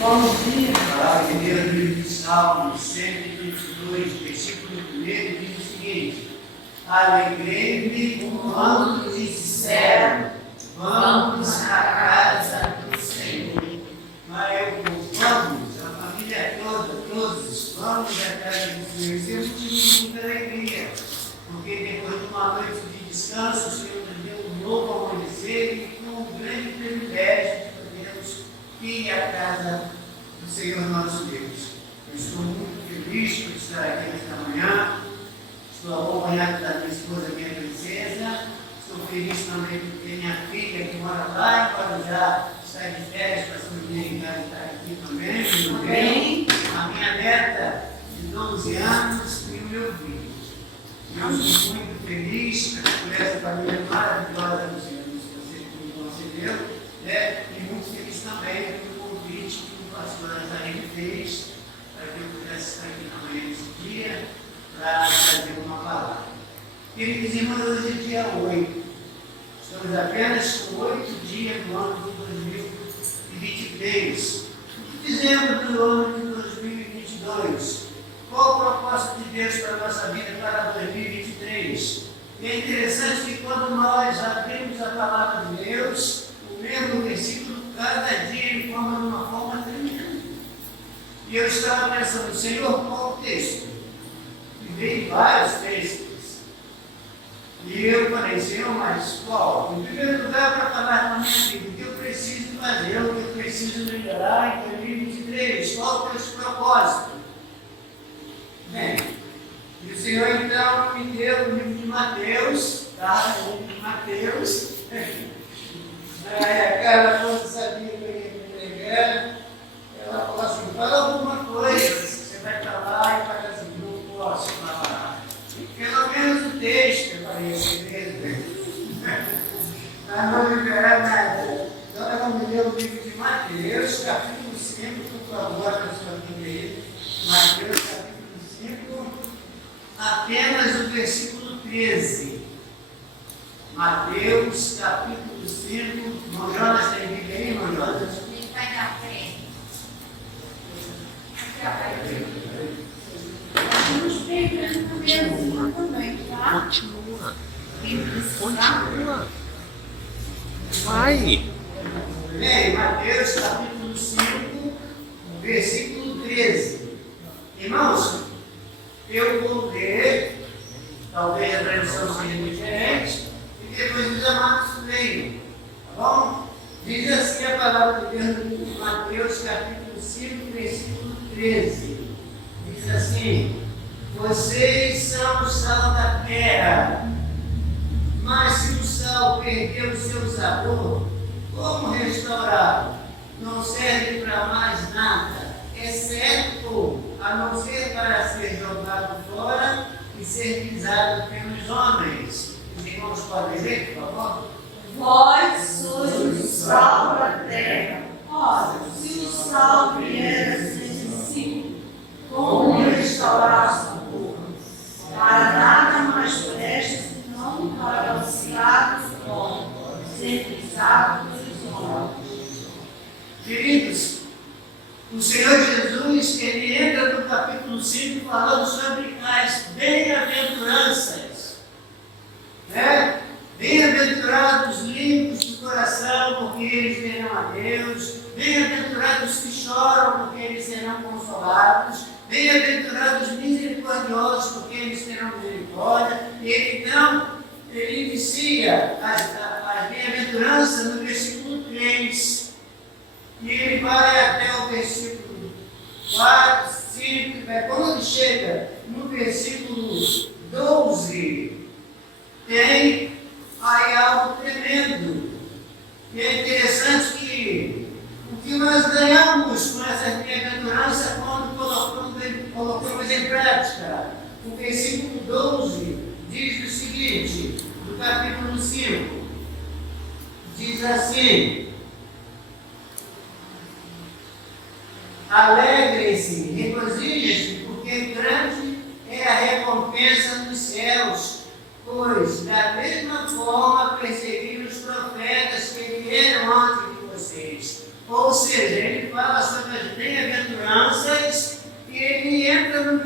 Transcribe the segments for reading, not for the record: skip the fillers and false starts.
Vamos vir para o primeiro livro de Salmos, 122, versículo 1, diz o seguinte: alegrei-me quando disseram, vamos à casa do Senhor. Mas vamos, a família toda, todos, vamos à casa do Senhor. Isso é motivo de muita alegria, porque depois de uma noite de descanso, o Senhor nos deu um novo amanhecer e com um grande privilégio de podermos ir à casa do Senhor nosso Deus. Eu estou muito feliz por estar aqui nesta manhã. Estou acompanhado da minha esposa, minha princesa. Estou feliz também por ter minha filha que mora lá em Guarujá, está de férias, passando o dia em casa, está aqui também. Amém. A minha neta de 12 anos e o meu filho. Eu estou muito feliz por essa família maravilhosa que você concedeu, né? E muito feliz também pelo convite que o pastor Nazareno fez para que eu pudesse estar aqui na manhã desse dia para trazer uma palavra. Queridos irmãos, hoje é dia 8. Estamos apenas com 8 dias do ano de 2023. O que fizemos no ano de 2022? Qual o propósito de Deus para a nossa vida para 2023? E é interessante que quando nós abrimos a palavra de Deus, o mesmo versículo, cada dia informa de uma forma tremenda. E eu estava pensando, Senhor, qual o texto? E veio vários textos. E eu falei, Senhor, mas qual? Em primeiro lugar, para falar com a minha vida, o que eu preciso fazer, o que eu preciso melhorar em 2023, qual é o teu propósito? Bem, e o Senhor então me deu o livro de Mateus, tá? O livro de Mateus. Aquela moça sabia que eu ia pregar, ela falou assim, fala alguma coisa, você vai falar e fala assim, não posso falar. Pelo menos o texto, eu falei assim mesmo. Mas não liberar nada. Então ela me deu o livro de Mateus, capítulo 5, por favor, na sua Bíblia. Mateus, capítulo 5, apenas o versículo 13. Mateus, capítulo 5. Irmão Jonas, tem Bíblia aí, irmão Jonas? Vai na frente. Estamos pregando na mesinha também, tá? Continua. Continua. Vai. Bem, Mateus, capítulo 5, versículo 13. Irmãos, eu vou ler, talvez a tradução seja diferente, e depois os amados leiam, tá bom? Diz assim a palavra de Deus em Mateus, capítulo 5, versículo 13. Diz assim: vocês são o sal da terra, mas se o sal perder o seu sabor, como restaurá-lo? Não serve para mais nada, exceto a não ser para ser jogado fora e ser pisado pelos homens. Os irmãos podem ler, por favor? Vós sois o sal da terra. Ora, se o sal vier a ser insípido, como restaurar o sabor? Para nada mais presta senão para auxiliar os homens, ser pisado pelos homens. Queridos, o Senhor Jesus, ele entra no capítulo 5 falando sobre as bem-aventuranças, né? Bem-aventurados limpos de coração, porque eles verão a Deus. Bem-aventurados que choram, porque eles serão consolados. Bem-aventurados misericordiosos, porque eles terão misericórdia. E então, ele inicia as bem-aventuranças no versículo 3. E ele vai até o versículo 4, 5, quando ele chega no versículo 12, tem aí algo tremendo. E é interessante que o que nós ganhamos com essa bem-aventurança quando colocamos em prática. O versículo 12 diz o seguinte, do capítulo 5, diz assim: alegrem-se, regozijem-se, porque grande é a recompensa dos céus, pois da mesma forma perseguiram os profetas que vieram antes de vocês. Ou seja, ele fala sobre as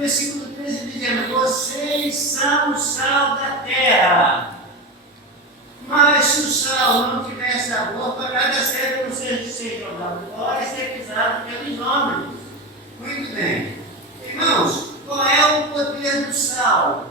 versículo 13 dizendo: vocês são o sal da terra. Mas se o sal não tiver sabor, para nada serve a não ser jogado fora e ser pisado pelos homens. Muito bem. Irmãos, qual é o poder do sal?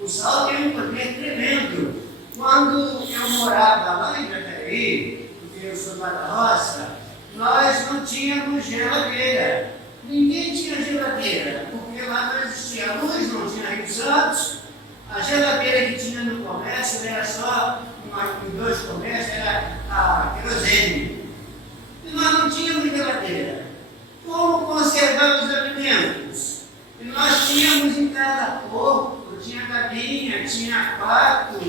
O sal tem um poder tremendo. Quando eu morava lá em Jacareí, porque eu sou lá da roça, nós não tínhamos geladeira. Ninguém tinha geladeira, porque lá não existia luz, não tinha Rio Santos. A geladeira que tinha no comércio era só em 2 comércios, era a querosene. E nós não tínhamos geladeira. Como conservar os alimentos? E nós tínhamos em casa porco, tinha galinha, tinha pato,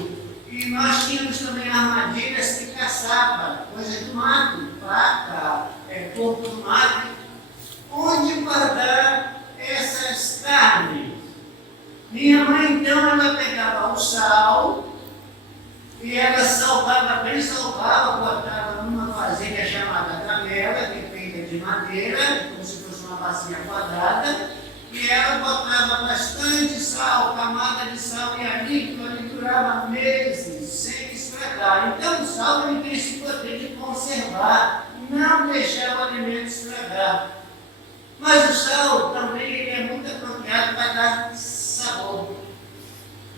e nós tínhamos também armadilhas que caçava, coisas do mato, vaca, porco do mato. Onde guardar essas carnes? Minha mãe, então, ela pegava o sal e ela salvava, bem salvava, botava numa vasilha chamada gamela, que é feita de madeira, como se fosse uma bacia quadrada, e ela botava bastante sal, camada de sal, e ali durava meses sem estragar. Então, o sal ele tem esse poder de conservar, não deixar o alimento estragar. Mas o sal também ele é muito apropriado para dar sabor.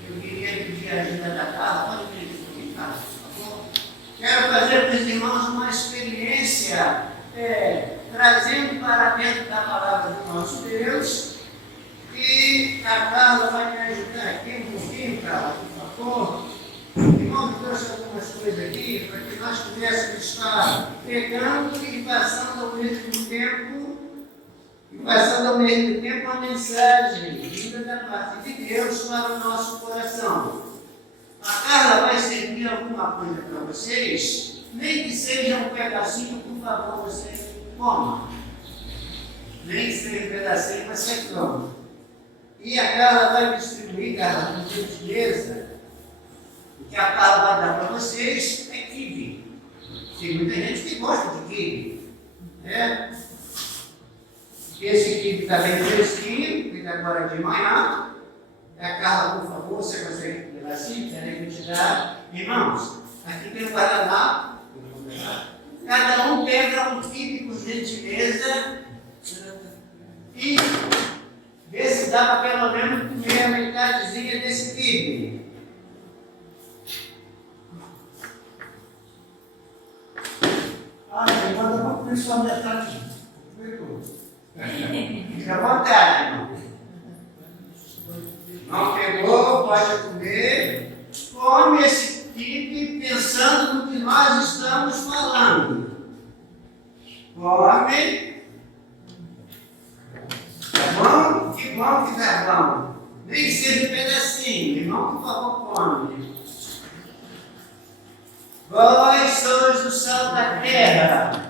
Eu queria pedir a ajuda da Carla, pode pedir um pouquinho, Carla, por favor. Quero fazer para os irmãos uma experiência, trazendo para dentro da palavra do nosso Deus. E a Carla vai me ajudar aqui um pouquinho, Carla, por favor. Irmão, eu trouxe algumas coisas aqui para que nós pudéssemos estar pegando e passando ao mesmo tempo. Passando ao mesmo tempo a mensagem vinda da parte de Deus para o nosso coração. A Carla vai servir alguma coisa para vocês, nem que seja um pedacinho, por favor, você coma. Nem que seja um pedacinho, você coma. E a Carla vai distribuir, Carla, com gentileza. O que a Carla vai dar para vocês é quibe. Tem muita gente que gosta de quibe. Esse quibe está bem fresquinho, que está agora de manhã. A Carla, por favor, você consegue um pedacinho? Querem te dar? Irmãos, aqui tem um guaraná. Cada um pega um quibe por gentileza e vê se dá para pelo menos comer a metadezinha desse quibe. Manda para comer só metade. Fica à vontade, irmão. Não pegou, pode comer. Come esse quibe pensando no que nós estamos falando. Come. Tá bom? Que bom que tá bom. Nem que seja um pedacinho. Irmão, por favor, come. Vós sois o sal da terra.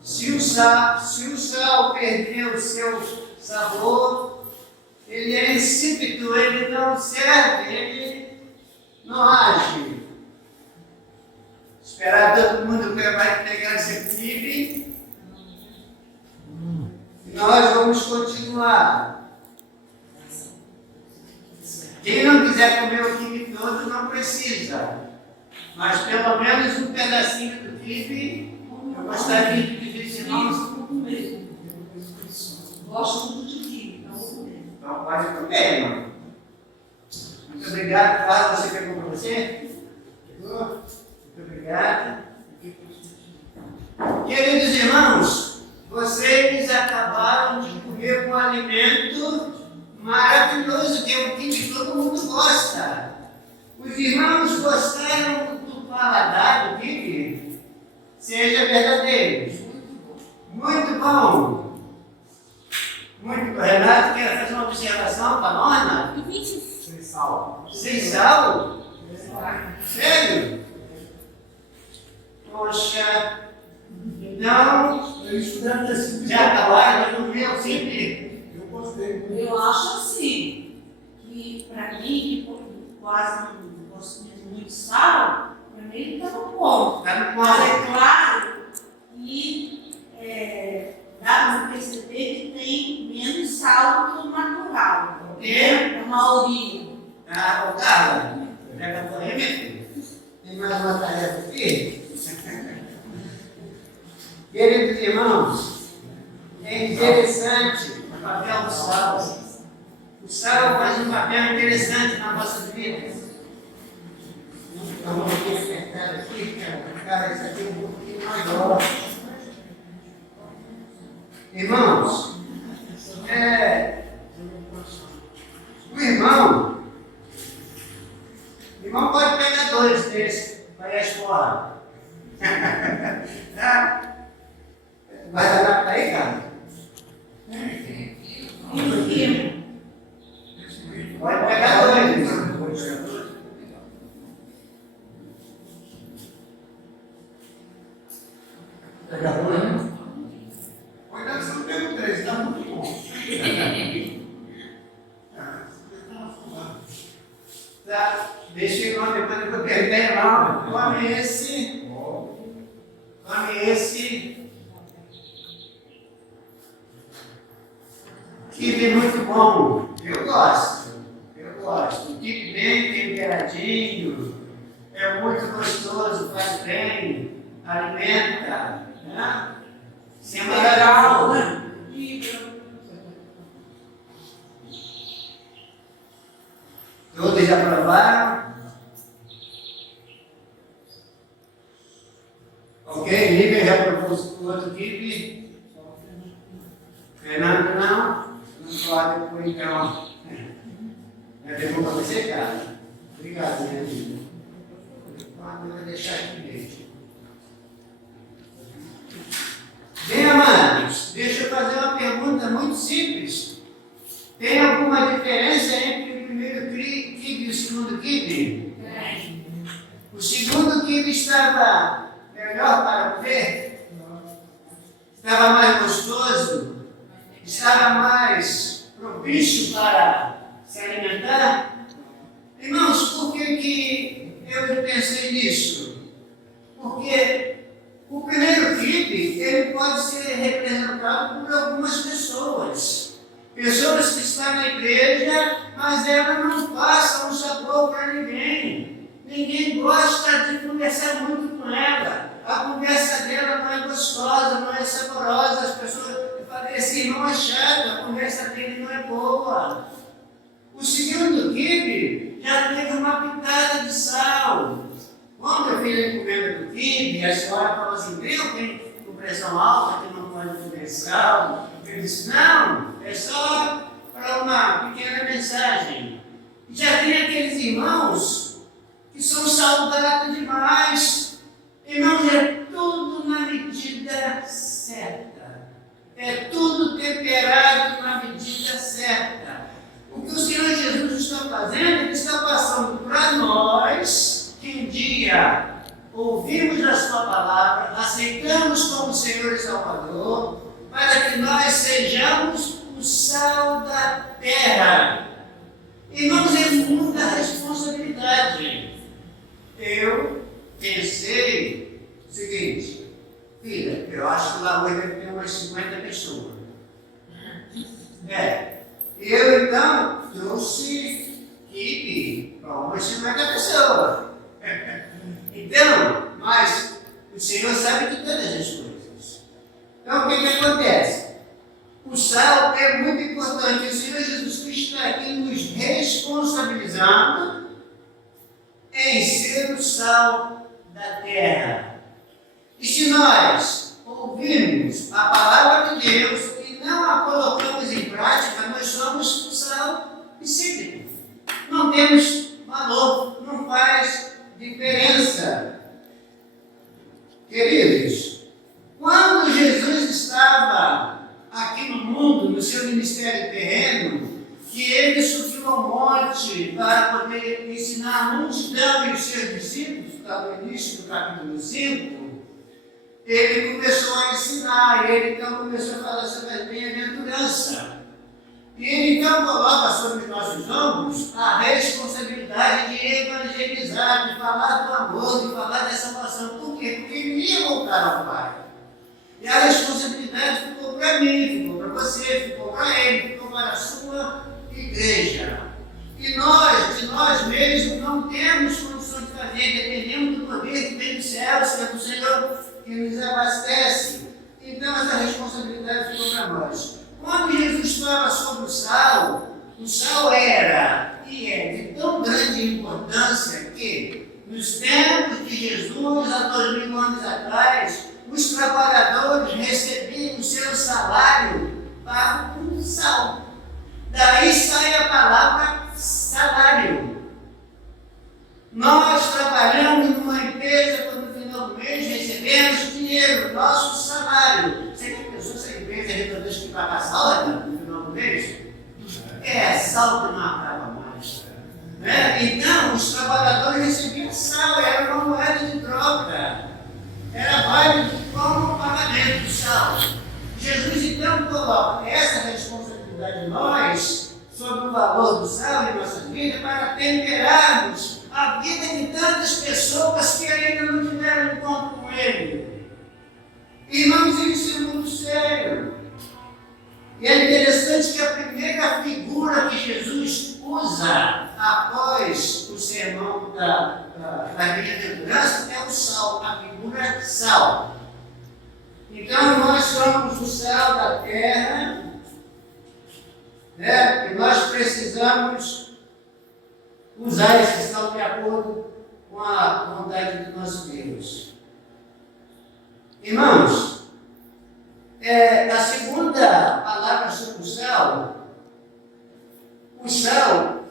Se o sal perder o seu sabor, ele é insípido, ele não serve, ele não age. Esperar todo mundo que vai pegar esse quibe e nós vamos continuar. Quem não quiser comer o quibe todo não precisa, mas pelo menos um pedacinho do quibe eu gostaria de dizer. Gosto muito de quibe, não vou comer. Então pode comer, irmão. Muito obrigado. Carla, você pegou para você? Pegou? Muito obrigado. Queridos irmãos, vocês acabaram de comer um alimento maravilhoso, que é o que todo mundo gosta. Os irmãos gostaram do paladar do quibe? Seja verdadeiro. Muito bom. Muito bom. Renato, quer fazer uma observação para nós, Renato? Sem sal. Sem sal? Sério? Poxa. Então, Isso deve ter sido. já acabaram, não viu sempre? Eu gostei. Eu acho assim, que para mim, que quase não gosto muito de sal, para mim ele estava bom. Está no Mas ponto. é claro que dá para perceber que tem menos sal do que o natural. tempo. Maurinho. Ah, ô Carla, pega a tua aí, minha filha. Tem mais uma tarefa aqui. Queridos irmãos, é interessante o papel do sal. O sal faz um papel interessante na nossa vida. Então, vamos apertar aqui, cara, isso aqui é um pouquinho maior. Irmãos, o irmão pode pegar 2 desses para ir à escola. Vai adaptar aí, cara? Pode pegar 2, irmão. Pegador, né? Olha, se eu pego 3, tá muito bom. Tá, deixa eu ir depois eu vou perder lá. Come esse. Quibe muito bom. Eu gosto. Quibe bem temperadinho. É muito gostoso, faz bem, alimenta. Né? Legal, né? Todos já provaram? Ok, Lívia já propôs o outro quibe. Fernando não? Não pode por então. Já levou para você, cara? Obrigado, minha amiga. Vou deixar aqui mesmo. Bem, amados, deixa eu fazer uma pergunta muito simples. Tem alguma diferença entre o primeiro quibe e o segundo quibe? O segundo quibe estava melhor para comer? Estava mais gostoso? Estava mais propício para se alimentar? Irmãos, por que eu pensei nisso? Porque o primeiro quibe, ele pode ser representado por algumas pessoas. Pessoas que estão na igreja, mas elas não passam um sabor para ninguém. Ninguém gosta de conversar muito com ela. A conversa dela não é gostosa, não é saborosa. As pessoas falam, esse irmão é chato, a conversa dele não é boa. O segundo quibe já teve uma pitada de sal. Quando eu vi ele comendo do quibe, a senhora falou assim, viu, tem com pressão alta que não pode comer sal. Eu disse, não, é só para uma pequena mensagem. Já tem aqueles irmãos que são saudáveis demais. Irmãos, é tudo na medida certa. É tudo temperado na medida certa. O que o Senhor Jesus está fazendo, Ele está passando para nós, que um dia ouvimos a Sua palavra, aceitamos como Senhor e Salvador, para que nós sejamos o sal da terra. Irmãos, é muita responsabilidade. Eu pensei o seguinte, filha, eu acho que lá hoje deve ter umas 50 pessoas. Eu então trouxe quibe para umas 50 pessoas. Então, mas o Senhor sabe de todas as coisas. Então, o que acontece? O sal é muito importante. O Senhor Jesus Cristo está aqui nos responsabilizando em ser o sal da terra. E se nós ouvirmos a palavra de Deus e não a colocamos em prática, nós somos sal insípido. Não temos valor, não faz diferença. Queridos, quando Jesus estava aqui no mundo, no seu ministério terreno, que ele subiu ao monte para poder ensinar a multidão e os seus discípulos, está no início do capítulo 5, ele começou a ensinar, ele então começou a falar sobre a bem-aventurança. E ele então coloca sobre nossos ombros a responsabilidade de evangelizar, de falar do amor, de falar da salvação. Por quê? Porque ele ia voltar ao Pai. E a responsabilidade ficou para mim, ficou para você, ficou para ele, ficou para a sua igreja. E nós, de nós mesmos, não temos condição de fazer, dependemos do poder que vem do céu, que é do Senhor que nos abastece. Então, essa responsabilidade ficou para nós. Quando Jesus fala sobre o sal era e é de tão grande importância que, nos tempos de Jesus, há 2000 anos atrás, os trabalhadores recebiam o seu salário pago com sal. Daí sai a palavra salário. Nós trabalhamos numa empresa, quando no final do mês recebemos dinheiro, nosso salário. Você já pensou se a empresa resolveu que pagar salário no final do mês? Sal que não acaba mais. Então, os trabalhadores recebiam sal, era uma moeda de troca. Era válido como pagamento do sal. Jesus então coloca essa responsabilidade de nós sobre o valor do sal em nossas vidas para temperarmos a vida de tantas pessoas que ainda não tiveram encontro com Ele. Irmãos, isso é muito sério. E é interessante que a primeira figura que Jesus usa após o sermão da bem-aventurança é o sal, a figura sal. Então, nós somos o sal da terra, e nós precisamos usar esse sal de acordo com a vontade do nosso Deus. Irmãos, a segunda palavra sobre o sal,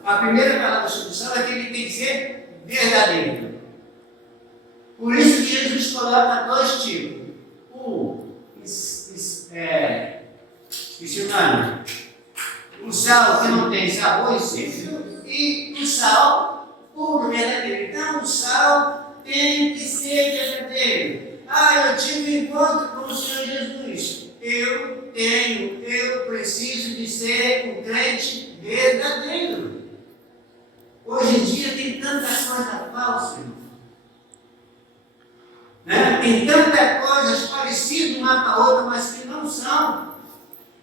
a primeira palavra sobre o sal é que ele tem que ser verdadeiro. Por isso que Jesus coloca dois tipos. O sal que não tem sabor insípido e o sal puro, verdadeiro. Então, o sal tem que ser verdadeiro. Eu tive um encontro com o Senhor Jesus. Eu preciso de ser um crente verdadeiro. Hoje em dia tem tanta coisa falsa, irmão. Tem tantas coisas parecidas uma com a outra, mas que não são.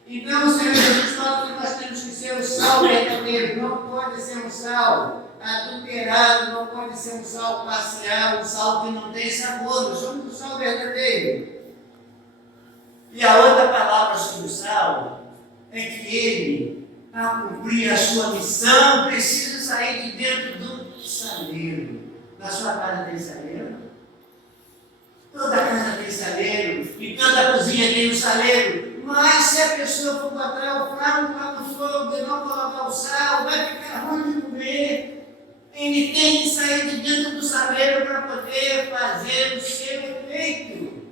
Então o Senhor Jesus fala que nós temos que ser o sal verdadeiro, não pode ser um sal adulterado, não pode ser um sal parcial, um sal que não tem sabor, nós somos o sal verdadeiro. E a outra palavra sobre o sal é que ele, para cumprir a sua missão, precisa sair de dentro do saleiro. Na sua casa tem saleiro? Toda casa tem saleiro e toda cozinha tem um saleiro. Mas se a pessoa for botar o frango lá no fogo e não colocar o sal, vai ficar ruim de comer. Ele tem que sair de dentro do saleiro para poder fazer o seu efeito.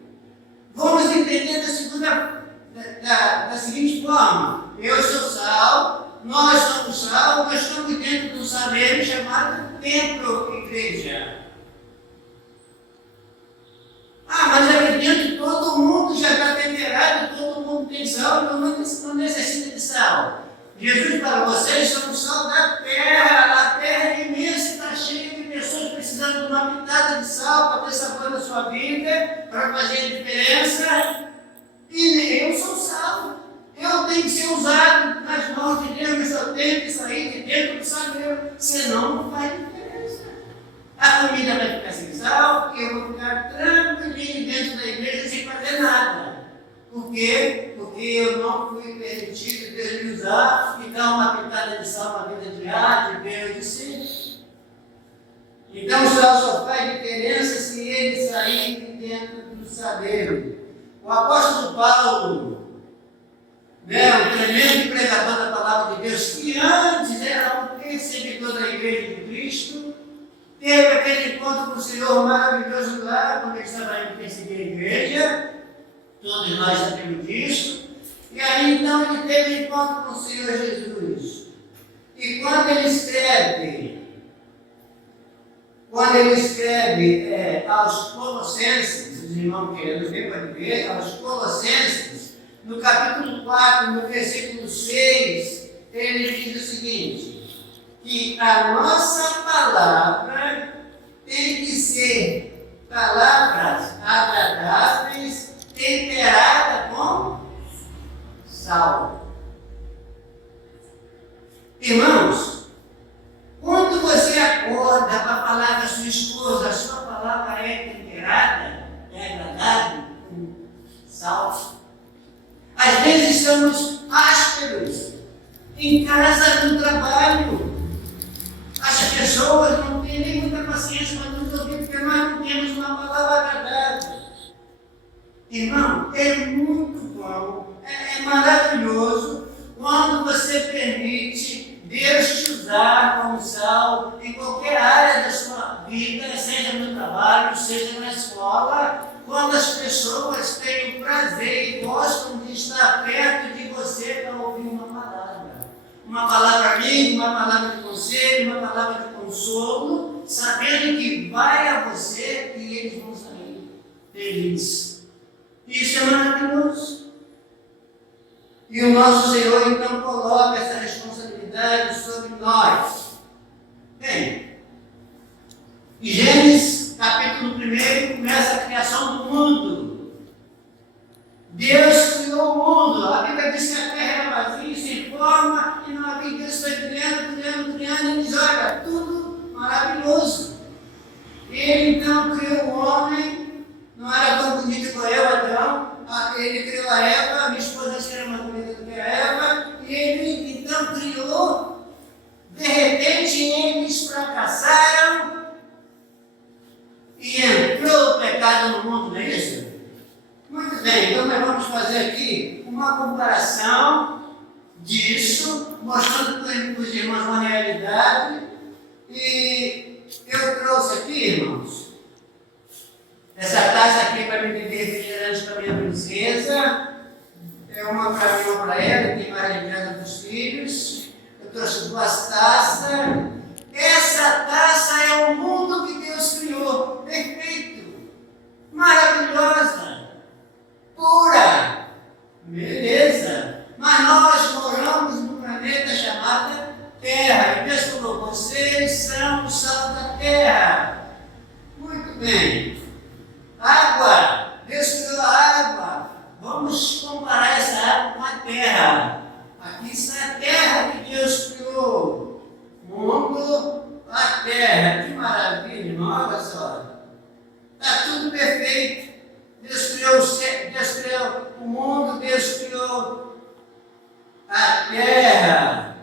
Vamos entender da seguinte forma: eu sou sal, nós somos sal, nós estamos dentro do saleiro chamado templo, igreja. Mas aqui dentro todo mundo já está temperado, todo mundo tem sal, então não necessita de sal. Jesus para vocês são o sal da terra, a terra é imensa, está cheia de pessoas precisando de uma pitada de sal para ter sabor na sua vida, para fazer a diferença. E eu sou sal. Eu tenho que ser usado nas mãos de Deus, mas eu tenho que sair de dentro do saleiro, senão não faz diferença. A comida vai ficar sem sal, eu vou ficar tranquilinho dentro da igreja sem fazer nada. Por quê? Porque eu não fui permitido Deus me usar e dar uma pitada de sal na vida de ar, de Deus de si. Então o sal só faz diferença se ele sair de dentro do saleiro. O apóstolo Paulo, o tremendo pregador da palavra de Deus, que antes era um perseguidor da igreja de Cristo, teve aquele encontro com o Senhor maravilhoso lá, quando ele estava indo perseguir a igreja. Todos nós sabemos disso. E aí então ele teve um encontro com o Senhor Jesus. E quando ele escreve aos Colossenses, os irmãos querendo ver para ver, aos Colossenses, no capítulo 4, no versículo 6, ele diz o seguinte: que a nossa palavra tem que ser palavras agradáveis, temperadas com sal. Irmãos, quando você acorda para falar com a sua esposa, a sua palavra é temperada, é agradável, com sal. Às vezes estamos ásperos, em casa, no trabalho. As pessoas não têm nem muita paciência para nos ouvir, porque nós não temos uma palavra agradável. Irmão, é muito bom, é maravilhoso quando você permite Deus te usar como sal em qualquer área da sua vida, seja no trabalho, seja na escola, quando as pessoas têm o prazer e gostam de estar perto de você para ouvir uma palavra amiga, uma palavra de conselho, uma palavra de consolo, sabendo que vai a você e eles vão sair felizes. Isso é maravilhoso. E o nosso Senhor então coloca essa responsabilidade sobre nós. Bem, em Gênesis capítulo 1 começa a criação do mundo. Deus criou o mundo. A Bíblia diz que a terra era vazia, sem forma, e não havia. Deus foi criando, e diz, olha, tudo maravilhoso. Ele então criou o homem, não era tão bonito igual eu, Adão. Ele criou a Eva, minha esposa era mais bonita do que a Eva, e ele então criou. De repente eles fracassaram e entrou o pecado no mundo, não é isso? Muito bem, então nós vamos fazer aqui uma comparação disso, mostrando para os irmãos uma realidade. E eu trouxe aqui, irmãos, essa taça aqui para me beber refrigerante para minha princesa. É uma para mim, uma para ela, tem mais de casa dos filhos. Eu trouxe 2 taças. Essa taça é o mundo que Deus criou, perfeito, maravilhosa, pura, beleza. Mas nós moramos num planeta chamado Terra. E Deus falou, vocês são o sal da terra. Muito bem. Água, Deus criou a água. Vamos comparar essa água com a terra. Aqui está a terra que Deus criou. Mundo, a terra. Que maravilha, irmão, olha só. Está tudo perfeito. Deus criou o mundo, Deus criou a terra.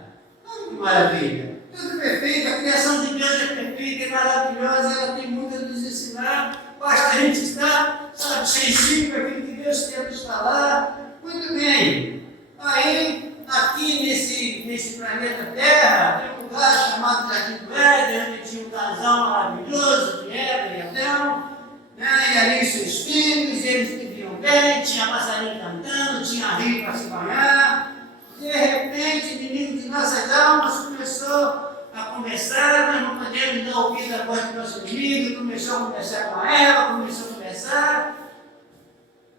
Olha que maravilha. Tudo perfeito, a criação de Deus é perfeita, é maravilhosa, ela tem muito a nos ensinar. Basta a gente estar, sabe, sensível àquilo que Deus quer nos falar. Muito bem. Aí, aqui nesse planeta Terra, tem um lugar chamado Jardim do Éden, onde tinha um casal maravilhoso de Eva e Adão, né? E ali seus filhos, eles viviam bem, tinha passarinho cantando, tinha rio para se banhar. De repente, o menino de nossas almas começou a conversar, nós não podemos dar ouvido à voz do nosso inimigo, começou a conversar com ela, começou a conversar,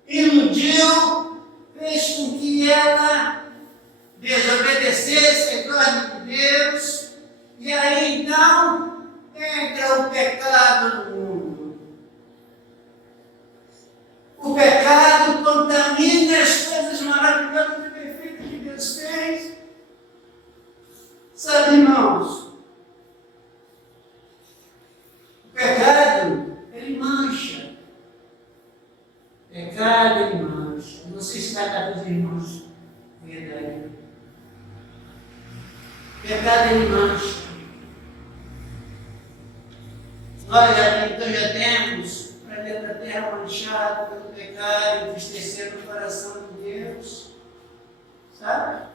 iludiu, fez com que ela desobedecesse a ordem de Deus, e aí então entra o pecado no mundo. O pecado contamina as coisas maravilhosas e perfeitas que Deus fez. Sabe, irmãos, o pecado, ele mancha. O pecado, ele mancha. Não sei se cada dos irmãos verdade. O pecado, ele mancha. Nós já temos o planeta Terra manchado pelo pecado, entristecendo o coração de Deus. Sabe?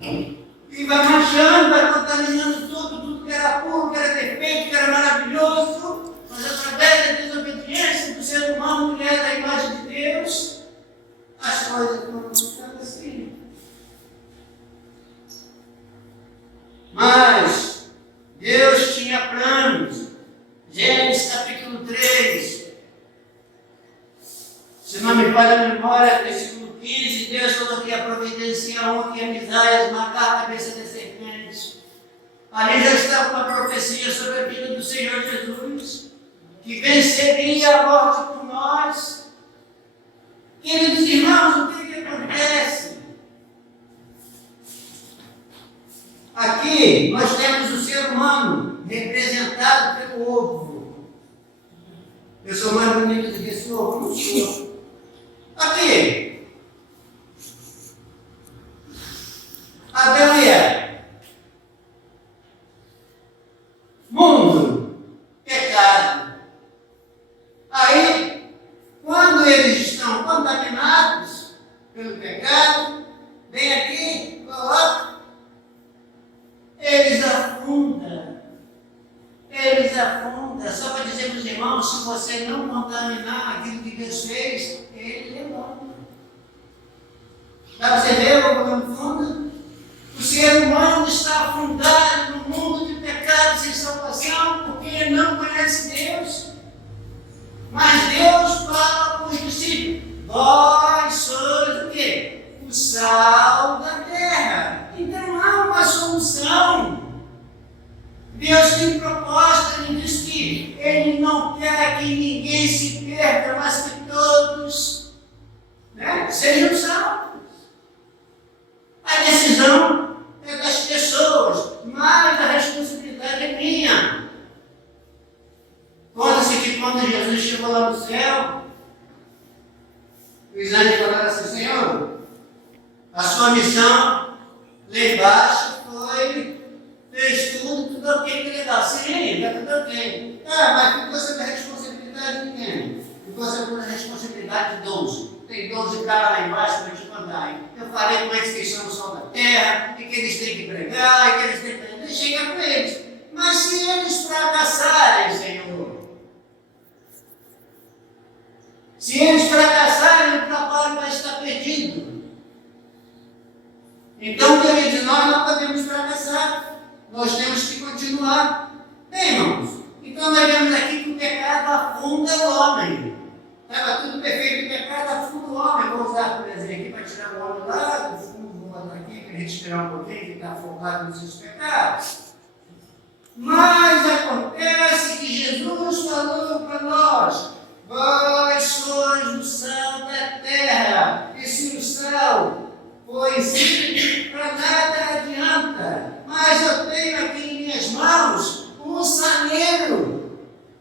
E vai manchando, vai contaminando tudo que era puro, que era perfeito, que era maravilhoso, mas através da desobediência do ser humano, que é da imagem de Deus, as coisas vão ficando assim. Mas Deus tinha planos. Gênesis capítulo 3. Se não me falha a memória, versículo 15, Deus falou que ia providenciar um que ia pisar e esmagar a cabeça da serpente. Ali já estava uma profecia sobre a vida do Senhor Jesus, que venceria a morte por nós. Queridos irmãos, o que acontece? Aqui nós temos o ser humano representado pelo ovo. Eu sou mais bonito do que esse ovo? Não sou. Aqui. Adão e Eva. Mundo, pecado. Aí, quando eles estão contaminados pelo pecado, vem aqui, coloca, eles afundam. Eles afundam. Só para dizer para os irmãos, se você não contaminar aquilo que Deus fez, ele levanta. Dá para você ver como afunda? O ser humano está afundado no mundo de pecado sem salvação porque ele não conhece Deus. Mas Deus fala com os discípulos: vós sois o quê? O sal da terra. Então há uma solução. Deus tem proposta, ele diz que ele não quer que ninguém se perca, mas que todos, sejam salvos. A decisão é das pessoas, mas a responsabilidade é minha. Conta-se que quando Jesus chegou lá no céu, os anjos falaram assim: Senhor, a sua missão lá embaixo fez tudo ok, que legal. Sim, está tudo ok. Mas ficou sob a responsabilidade de quem? Ficou sob a responsabilidade de 12. Tem 12 caras lá embaixo para te mandar. Hein? Eu falei com eles que eles são o sol da terra, e que eles têm que pregar, e que eles têm que... Deixa chegar com eles. Mas se eles fracassarem, Senhor, se eles fracassarem, o trabalho vai estar perdido. Então, queridos, nós não podemos fracassar. Nós temos que continuar. Bem, irmãos, então nós vemos aqui que o pecado afunda o homem. Estava tudo perfeito, o pecado afunda o homem. Eu vou usar, por exemplo, aqui para tirar o homem lá do fundo, vou botar aqui para a gente tirar um pouquinho, que está afogado nos seus pecados. Mas acontece que Jesus falou para nós: vós sois o sal da terra. E se o sal for insípido, para nada adianta. Mas eu tenho aqui em minhas mãos um saneiro.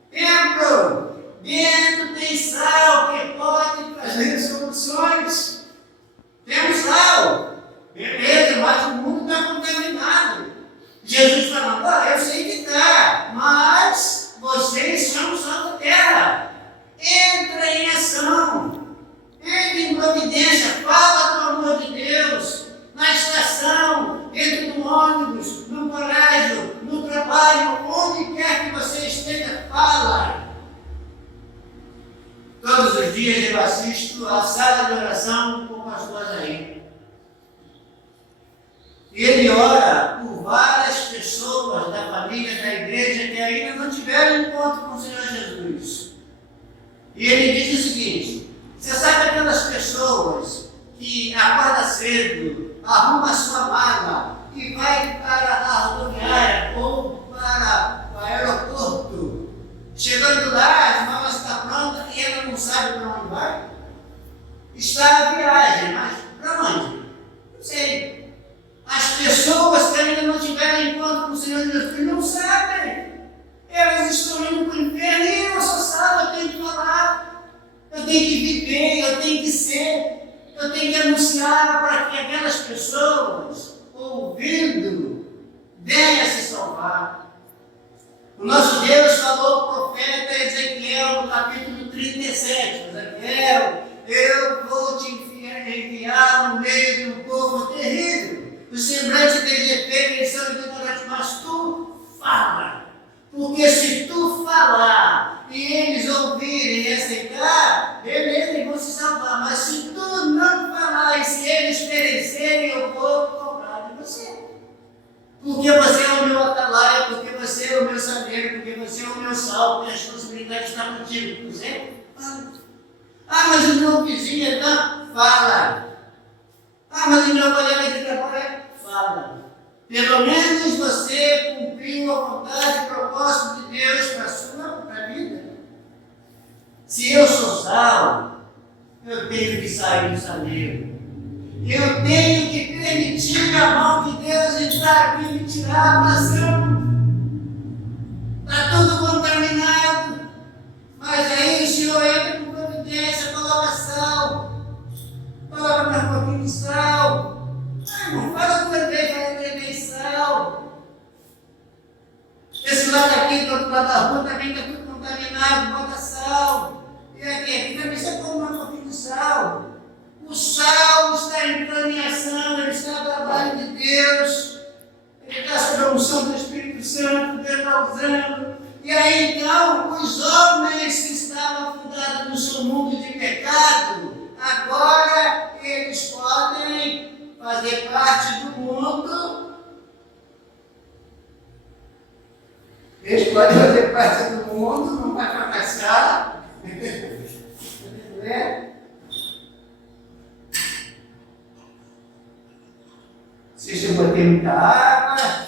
Templo. Dentro tem sal que pode trazer soluções. Temos sal. Beleza, mas o mundo está contaminado. Jesus falando: eu sei que está, mas vocês são o sal da terra. Entra em ação. Entra em providência. Fala do amor de Deus. Na estação, dentro do ônibus, no colégio, no trabalho, onde quer que você esteja, fala. Todos os dias eu assisto à sala de oração com o pastor Azaí. Ele ora por várias pessoas da família, da igreja, que ainda não tiveram encontro com o Senhor Jesus. E ele diz o seguinte: você sabe aquelas pessoas que acorda cedo, arruma a sua mala e vai para a rodoviária ou para o aeroporto. Chegando lá, as malas estão prontas e ela não sabe para onde vai. Está na viagem, mas para onde? Não sei. As pessoas que ainda não tiveram encontro com o Senhor Jesus não sabem. Elas estão indo para o inferno e eu só sabe, eu tenho que falar, eu tenho que viver, eu tenho que ser. Eu tenho que anunciar para que aquelas pessoas, ouvindo, venham a se salvar. O nosso Deus falou ao profeta Ezequiel, no capítulo 37. Ezequiel, eu vou te enviar no meio de um povo terrível. O semblante deles é feio, eles são ignorantes, mas tu fala. Porque se tu falar e eles ouvirem e aceitar, beleza, eles vão se salvar. Mas se tu não falar e se eles perecerem, eu vou cobrar de você. Porque você é o meu atalaia, porque você é o meu sabeiro, porque você é o meu sal, porque a responsabilidade está contigo. Você fala. Mas o meu vizinho não fala. Mas o meu colega de trabalho fala. Pelo menos você cumpriu a vontade e propósito de Deus para a sua vida. Se eu sou sal, eu tenho que sair do saneiro. Eu tenho que permitir a mão de Deus entrar aqui e me tirar nação. Está tudo contaminado. Mas aí o Senhor entra com providência, coloca sal. Coloca mais um pouquinho de sal. Não fala duas vezes, fala três vezes sal. Esse lado aqui, do outro lado da rua, também está tudo contaminado, bota sal. E aqui também você põe mais um pouquinho de sal. O sal está entrando em ação, ele está no trabalho de Deus. Ele está sob a unção do Espírito Santo, Deus está usando. E aí então, os homens que estavam afundados no seu mundo de pecado, agora eles podem fazer parte do mundo. Eles podem fazer parte do mundo, não vai fracassar. Né? Se eu botei muita água,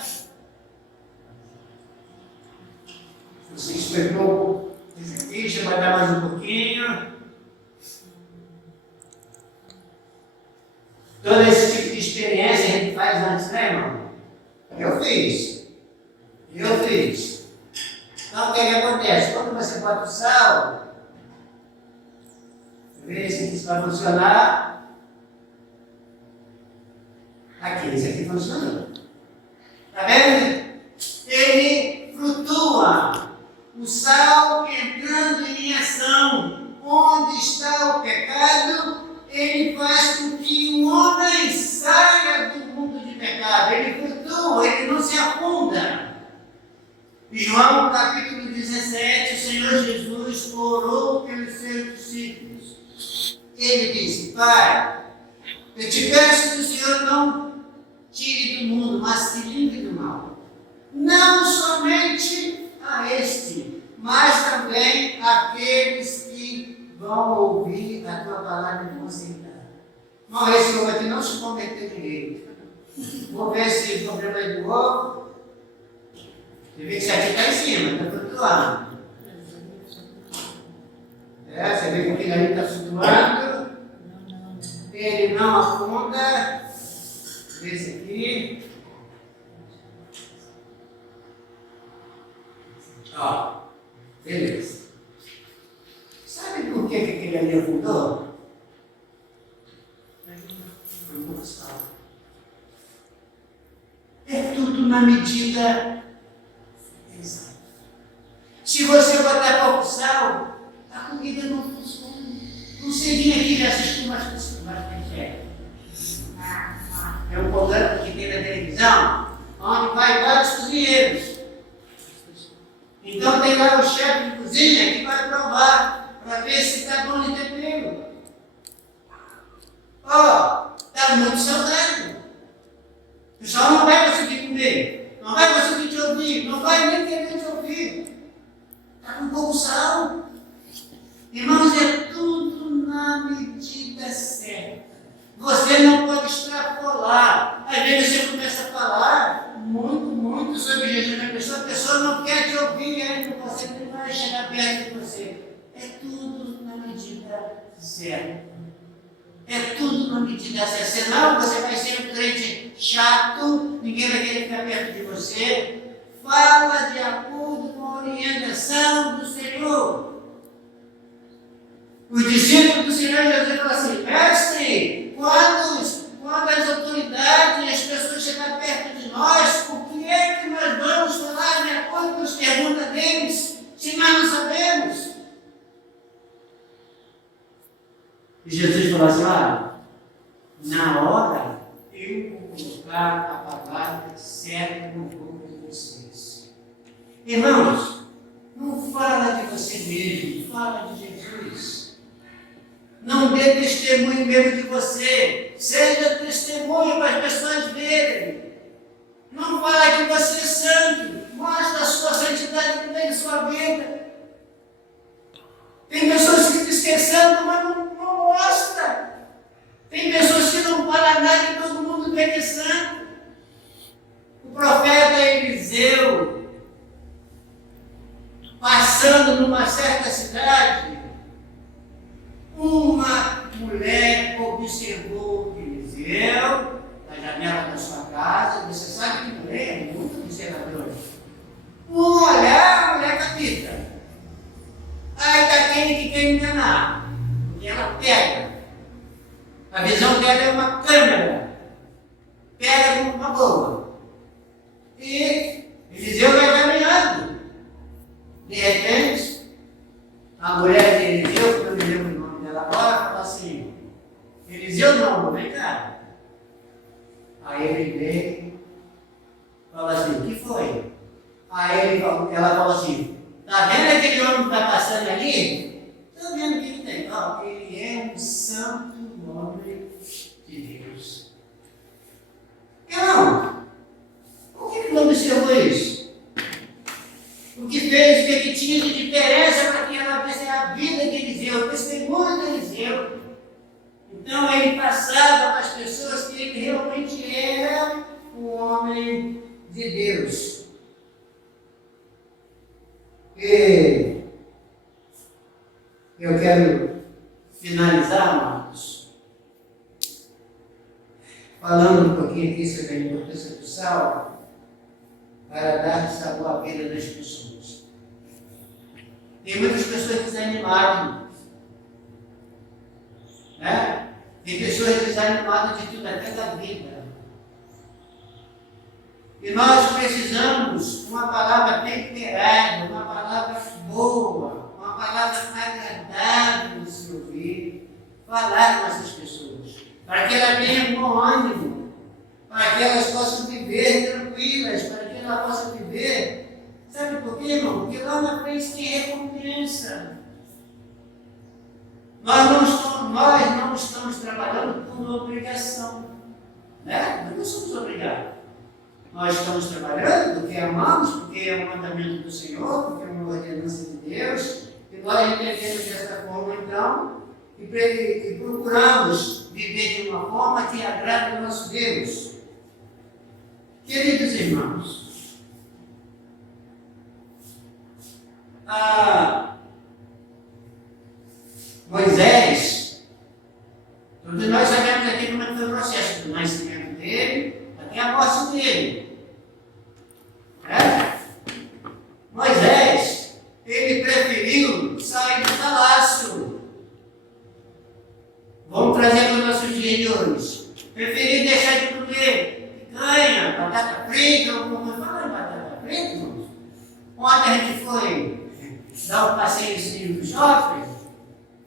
você espetou esse aqui, deixa eu botar mais um pouquinho. Todo esse tipo de experiência a gente faz antes, né, irmão? Eu fiz. Então, o que acontece? Quando você bota o sal, vê se isso vai funcionar. Aqui, esse aqui funcionou. Está vendo? Ele flutua. O sal entrando em ação. Onde está o pecado, ele faz com que o homem saia do mundo de pecado. Ele flutua, ele não se afunda. João capítulo 17, o Senhor Jesus orou pelos seus discípulos. Ele disse: Pai, eu te peço que o Senhor não tire do mundo, mas que livre do mal. Não somente a este, mas também aqueles que vão ouvir a tua palavra e vão aceitar. Não, esse ovo aqui não se converteu direito. Vou ver se o problema é do ovo. Você vê que isso aqui está em cima, está flutuando. Você vê que aquilo ali está flutuando. Ele não afunda. Esse aqui. Ó, beleza. Sabe por que aquele ali afundou? Foi muito sal. É tudo na medida exata. Se você botar pouco sal, a comida não funciona. Não seria que já assistiu mais perfeito. É um programa que tem na televisão, onde vai vários cozinheiros. Então tem lá o chefe de cozinha que vai provar para ver se está bom de tempero. Está muito saudável. O pessoal não vai conseguir comer, não vai conseguir te ouvir, não vai nem querer te ouvir. Está com pouco sal. Irmãos, é tudo na medida certa. Você não pode extrapolar. Às vezes você começa a falar muito sobre Jesus na pessoa, a pessoa não quer te ouvir, aí você não vai chegar perto de você. É tudo na medida certa. É tudo na medida certa. Senão você vai ser um crente chato, ninguém vai querer ficar perto de você. Fala de acordo com a orientação do Senhor. Os discípulos do Senhor Jesus falaram assim: Mestre, quando as autoridades e as pessoas chegarem perto de nós, o que é que nós vamos falar de acordo com as perguntas deles, se nós não sabemos? E Jesus falou assim: olha, na hora eu vou colocar a palavra certa no corpo de vocês. Irmãos, não fala de você mesmo, fala de Jesus. Não dê testemunho mesmo de você. Seja testemunho para as pessoas verem. Não fala que você é santo. Mostra a sua santidade no meio da sua vida. Tem pessoas que dizem que é santo, mas não mostra. Tem pessoas que não falam nada e todo mundo vê que é santo. O profeta Eliseu, passando numa certa cidade, uma mulher observou Eliseu na janela da sua casa. Você sabe que mulher é muito pega uma boa. E Eliseu vai caminhando. De repente, a mulher de Eliseu, que eu me lembro o nome dela agora, fala assim: Eliseu não, vem cá. Aí ele vem, fala assim: o que foi? Aí ela fala assim: tá vendo aquele homem que está passando ali? Estou vendo que ele tem. Ó, ele é um santo homem de Deus. Não, por que não observou isso? O que fez, o que tinha de diferença para que ela visse a vida de Eliseu, o testemunho de Eliseu. Então ele passava para as pessoas que ele realmente era um homem de Deus. E eu quero finalizar, amados, falando um pouquinho aqui sobre a importância do sal para dar sabor à vida das pessoas. Tem muitas pessoas desanimadas, né? Tem pessoas desanimadas de tudo, até da vida. E nós precisamos de uma palavra temperada, uma palavra boa, uma palavra agradável de se ouvir, falar com essas pessoas, para que elas tenham bom ânimo, para que elas possam viver tranquilas, para que elas possam viver. Sabe por quê, irmão? Porque lá na frente tem recompensa. Nós não estamos trabalhando por uma obrigação, né? Nós não somos obrigados. Nós estamos trabalhando porque amamos, porque é um mandamento do Senhor, porque é uma ordenança de Deus, e nós entendemos dessa forma, então, e procuramos viver de uma forma que agrade ao nosso Deus. Queridos irmãos, Moisés, todos nós sabemos aqui como é que foi o processo do nascimento dele até a morte dele. Moisés, ele preferiu sair do palácio. Vamos trazer para os nossos dias de hoje. Preferiu deixar de comer picanha, batata frita, alguma coisa. Fala em batata frita, irmãos. Ontem a gente foi dar um passeio no shopping.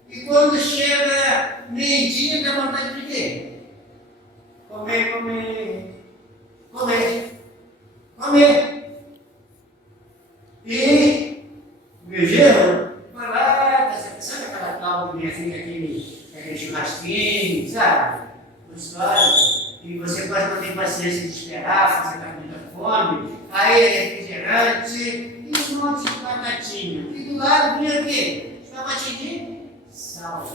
E quando chega meio-dia, dá vontade de quê? Comer. E o meu genro vai lá, sabe aquela calma assim, aquele churrasquinho, sabe? Gostosa. E você pode não ter paciência de esperar, você está com muita fome. Aí é refrigerante e um monte de batatinha. E do lado vinha o quê? Batidinho, sal.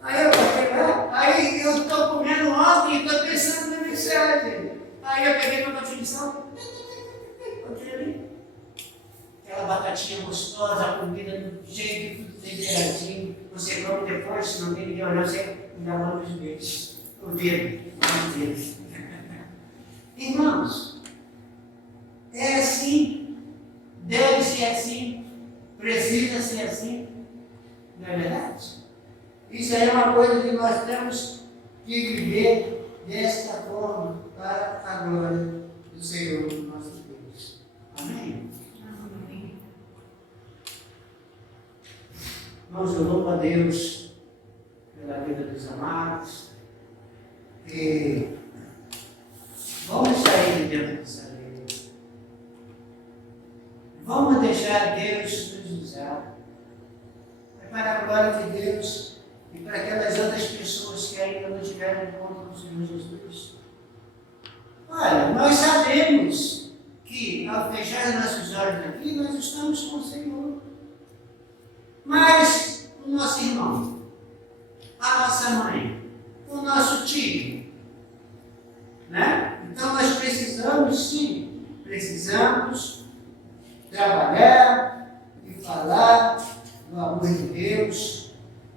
Aí eu botei lá, aí eu estou comendo ontem e estou pensando na mensagem. Aí eu peguei uma batatinha de sal, botei ali. Aquela batatinha gostosa, a comida do jeito, tudo temperadinho. Você come depois, se não tem ninguém olhando, você me dá a mão dos dedos. O dedo, os dedos. Irmãos, é assim, deve ser assim. Precisa ser assim, não é verdade? Isso aí é uma coisa que nós temos que viver desta forma para a glória do Senhor, nosso Deus. Amém? Amém. Nós louvamos a Deus pela vida dos amados e vamos sair de dentro dessa vida. Vamos deixar Deus nos usar. É para a glória de Deus e para aquelas outras pessoas que ainda não tiveram encontro com o Senhor Jesus. Olha, nós sabemos que ao fechar nossos olhos aqui, nós estamos com o Senhor. Mas o nosso irmão, a nossa mãe, o nosso tio, né? Então nós precisamos trabalhar e falar do amor de Deus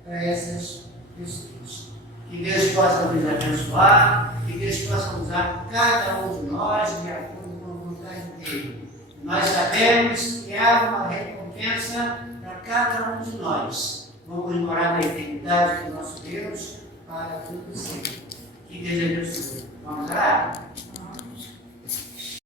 para essas pessoas. Que Deus possa nos abençoar, que Deus possa usar cada um de nós de acordo com a vontade dele. Nós sabemos que há uma recompensa para cada um de nós. Vamos morar na eternidade do nosso Deus para tudo sempre. Que Que Deus abençoe. Vamos orar?